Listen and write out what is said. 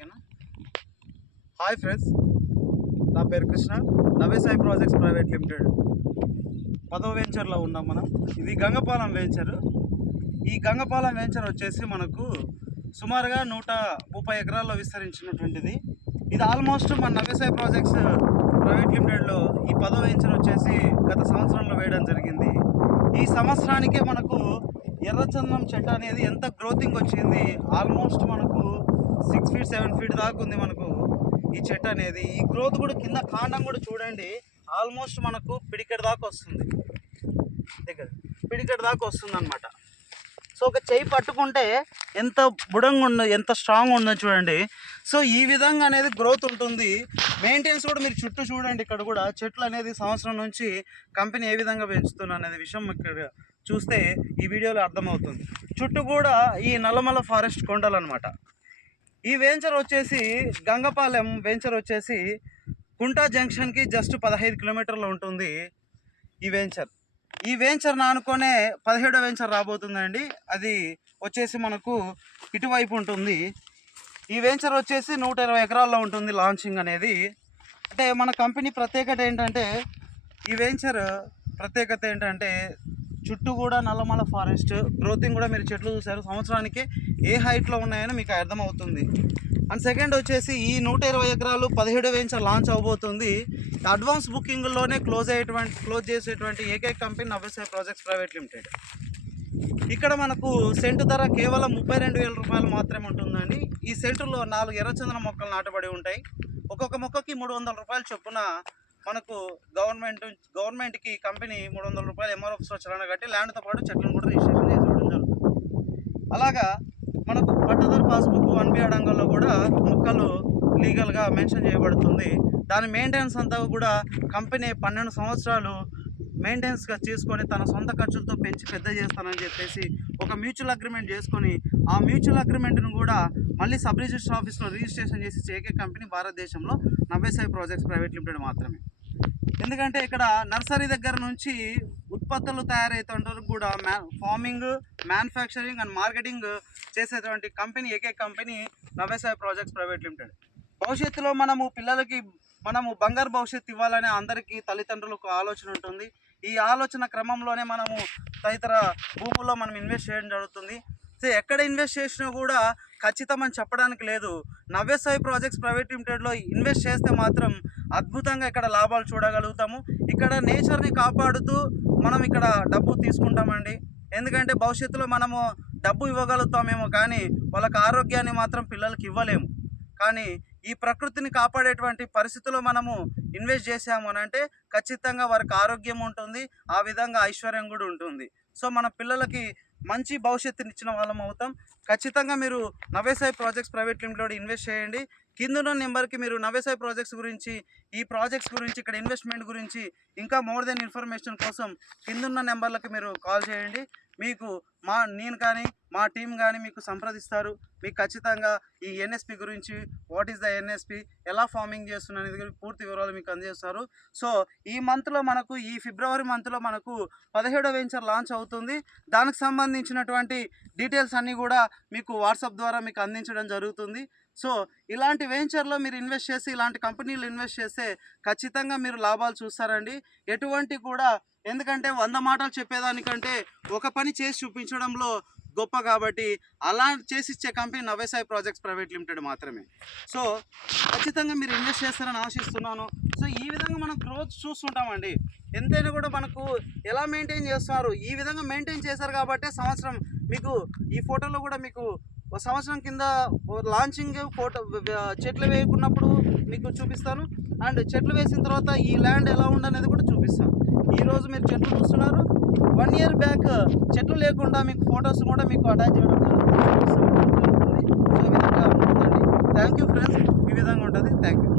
ఓకేనా. Hi friends, నా పేరు కృష్ణ. నవేసాయి ప్రాజెక్ట్స్ ప్రైవేట్ లిమిటెడ్ 10వ వెంచర్లో ఉన్నాం మనం. ఇది గంగపాలెం వెంచరు. ఈ గంగపాలెం వెంచర్ వచ్చేసి మనకు సుమారుగా 130 ఎకరాల్లో విస్తరించినటువంటిది. ఇది ఆల్మోస్ట్ మన నవేసాయి ప్రాజెక్ట్స్ ప్రైవేట్ లిమిటెడ్లో ఈ 10వ వెంచర్ వచ్చేసి గత సంవత్సరంలో వేయడం జరిగింది. ఈ సంవత్సరానికే మనకు ఎర్రచందనం చెట్టు అనేది ఎంత గ్రోతింగ్ వచ్చింది, ఆల్మోస్ట్ మనకు 6 feet 7 feet దాకా ఉంది మనకు ఈ చెట్టు అనేది. ఈ గ్రోత్ కూడా కింద కాండం కూడా చూడండి, ఆల్మోస్ట్ మనకు పిడికెట్ దాకా వస్తుంది, పిడికెట్ దాకా వస్తుంది అనమాట. సో ఒక చెయ్యి పట్టుకుంటే ఎంత బుడంగా ఉందో, ఎంత స్ట్రాంగ్ ఉందో చూడండి. సో ఈ విధంగా అనేది గ్రోత్ ఉంటుంది. మెయింటెనెన్స్ కూడా మీరు చుట్టూ చూడండి, ఇక్కడ కూడా చెట్లు అనేది సంవత్సరం నుంచి కంపెనీ ఏ విధంగా పెంచుతున్నా అనేది విషయం ఇక్కడ చూస్తే ఈ వీడియోలో అర్థమవుతుంది. చుట్టూ కూడా ఈ నల్లమల ఫారెస్ట్ కొండలు అనమాట. ఈ వెంచర్ వచ్చేసి గంగపాలెం వెంచర్ వచ్చేసి కుంటా జంక్షన్కి జస్ట్ 15 కిలోమీటర్లు ఉంటుంది ఈ వెంచర్ నానుకొనే 17వ వెంచర్ రాబోతుందండి. అది వచ్చేసి మనకు ఇటువైపు ఉంటుంది. ఈ వెంచర్ వచ్చేసి 120 ఎకరాల్లో ఉంటుంది లాంచింగ్ అనేది. అంటే మన కంపెనీ ప్రత్యేకత ఏంటంటే, ఈ వెంచర్ ప్రత్యేకత ఏంటంటే చుట్టూ కూడా నల్లమల ఫారెస్ట్ గ్రోతింగ్ కూడా మీరు చెట్లు చూసారు, సంవత్సరానికి ఏ హైట్లో ఉన్నాయని మీకు అర్థమవుతుంది. అండ్ సెకండ్ వచ్చేసి ఈ 120 ఎకరాలు 17వ వెంచర్ లాంచ్ అవబోతుంది. అడ్వాన్స్ బుకింగ్లోనే క్లోజ్ చేసేటువంటి ఏకైక కంపెనీ నవేసాయి ప్రాజెక్ట్స్ ప్రైవేట్ లిమిటెడ్. ఇక్కడ మనకు సెంటు ధర కేవలం 32,000 రూపాయలు మాత్రమే ఉంటుందండి. ఈ సెంటులో 4 ఎర్రచందన మొక్కలు నాటబడి ఉంటాయి. ఒక్కొక్క మొక్కకి 300 రూపాయలు చొప్పున మనకు గవర్నమెంట్కి కంపెనీ 300 రూపాయలు ఎంఆర్ఎఫ్స్లో చలన కట్టి ల్యాండ్తో పాటు చెట్లను కూడా రిజిస్ట్రేషన్ చేసి ఇవ్వడం జరుగుతుంది. అలాగా మనకు పట్టదారు పాస్బుక్ 1B అడంగంలో కూడా మొక్కలు లీగల్గా మెన్షన్ చేయబడుతుంది. దాని మెయింటెనెన్స్ అంతా కూడా కంపెనీ 12 సంవత్సరాలు మెయింటెనెన్స్గా తీసుకొని తన సొంత ఖర్చులతో పెంచి పెద్ద చేస్తానని చెప్పేసి ఒక మ్యూచువల్ అగ్రిమెంట్ చేసుకొని, ఆ మ్యూచువల్ అగ్రిమెంట్ను కూడా మళ్ళీ సబ్ రిజిస్టర్ ఆఫీస్లో రిజిస్ట్రేషన్ చేసి ఏకైక కంపెనీ భారతదేశంలో నవేసాయి ప్రాజెక్ట్స్ ప్రైవేట్ లిమిటెడ్ మాత్రమే. ఎందుకంటే ఇక్కడ నర్సరీ దగ్గర నుంచి ఉత్పత్తులు తయారయ్యేంత కూడా ఫార్మింగ్, మ్యానుఫ్యాక్చరింగ్ అండ్ మార్కెటింగ్ చేసేటువంటి కంపెనీ ఏకైక కంపెనీ నవేసాయి ప్రాజెక్ట్స్ ప్రైవేట్ లిమిటెడ్. భవిష్యత్తులో మనము పిల్లలకి బంగారు భవిష్యత్తు ఇవ్వాలనే అందరికీ తల్లిదండ్రులకు ఆలోచన ఉంటుంది. ఈ ఆలోచన క్రమంలోనే మనము తదితర భూముల్లో మనం ఇన్వెస్ట్ చేయడం జరుగుతుంది. సో ఎక్కడ ఇన్వెస్ట్ చేసినా కూడా ఖచ్చితం అని చెప్పడానికి లేదు. నవేసాయి ప్రాజెక్ట్స్ ప్రైవేట్ లిమిటెడ్లో ఇన్వెస్ట్ చేస్తే మాత్రం అద్భుతంగా ఇక్కడ లాభాలు చూడగలుగుతాము. ఇక్కడ నేచర్ని కాపాడుతూ మనం ఇక్కడ డబ్బు తీసుకుంటామండి. ఎందుకంటే భవిష్యత్తులో మనము డబ్బు ఇవ్వగలుగుతామేమో కానీ వాళ్ళకి ఆరోగ్యాన్ని మాత్రం పిల్లలకి ఇవ్వలేము. కానీ ఈ ప్రకృతిని కాపాడేటువంటి పరిస్థితుల్లో మనము ఇన్వెస్ట్ చేసాము అని అంటే ఖచ్చితంగా వారికి ఆరోగ్యం ఉంటుంది, ఆ విధంగా ఐశ్వర్యం కూడా ఉంటుంది. సో మన పిల్లలకి మంచి భవిష్యత్తుని ఇచ్చిన వాళ్ళం అవుతాం. ఖచ్చితంగా మీరు నవేసాయి ప్రాజెక్ట్స్ ప్రైవేట్ లిమిటెడ్ ఇన్వెస్ట్ చేయండి. కిందున్న నెంబర్కి మీరు నవేసాయి ప్రాజెక్ట్స్ గురించి, ఈ ప్రాజెక్ట్స్ గురించి, ఇక్కడ ఇన్వెస్ట్మెంట్ గురించి ఇంకా మోర్ దెన్ ఇన్ఫర్మేషన్ కోసం కిందున్న నెంబర్లకి మీరు కాల్ చేయండి. మీకు నేను కానీ మా టీం కానీ మీకు సంప్రదిస్తారు. మీకు ఖచ్చితంగా ఈ ఎన్ఎస్పి గురించి, వాట్ ఈస్ ద ఎన్ఎస్పి, ఎలా ఫార్మింగ్ చేస్తున్న అనేది పూర్తి వివరాలు మీకు అందజేస్తారు. సో ఈ మంత్లో మనకు, ఈ ఫిబ్రవరి మంత్లో మనకు 17వ వెంచర్ లాంచ్ అవుతుంది. దానికి సంబంధించినటువంటి డీటెయిల్స్ అన్నీ కూడా మీకు వాట్సాప్ ద్వారా మీకు అందించడం జరుగుతుంది. సో ఇలాంటి వెంచర్లో మీరు ఇన్వెస్ట్ చేసి, ఇలాంటి కంపెనీలు ఇన్వెస్ట్ చేస్తే ఖచ్చితంగా మీరు లాభాలు చూస్తారండి. ఎటువంటి కూడా, ఎందుకంటే 100 మాటలు చెప్పేదానికంటే ఒక పని చేసి చూపించడంలో గొప్ప కాబట్టి అలా చేసిచ్చే కంపెనీ నవేసాయి ప్రాజెక్ట్స్ ప్రైవేట్ లిమిటెడ్ మాత్రమే. సో ఖచ్చితంగా మీరు ఇన్వెస్ట్ చేస్తారని ఆశిస్తున్నాను. సో ఈ విధంగా మనం గ్రోత్ చూస్తుంటామండి. ఎంతైనా కూడా మనకు ఎలా మెయింటైన్ చేస్తున్నారు, ఈ విధంగా మెయింటైన్ చేశారు కాబట్టి సంవత్సరం మీకు ఈ ఫోటోలో కూడా మీకు సంవత్సరం కింద లాంచింగ్ ఫోటో చెట్లు వేయకున్నప్పుడు మీకు చూపిస్తాను. అండ్ చెట్లు వేసిన తర్వాత ఈ ల్యాండ్ ఎలా ఉండనేది కూడా చూపిస్తాను. ఈరోజు మీరు చెట్లు చూస్తున్నారు, 1 year బ్యాక్ చెట్లు లేకుండా మీకు ఫొటోస్ కూడా మీకు అటాచ్ చేయడం జరుగుతుంది. సో ఈ విధంగా ఉంటుందండి. Thank you friends. ఈ విధంగా ఉంటుంది. Thank you.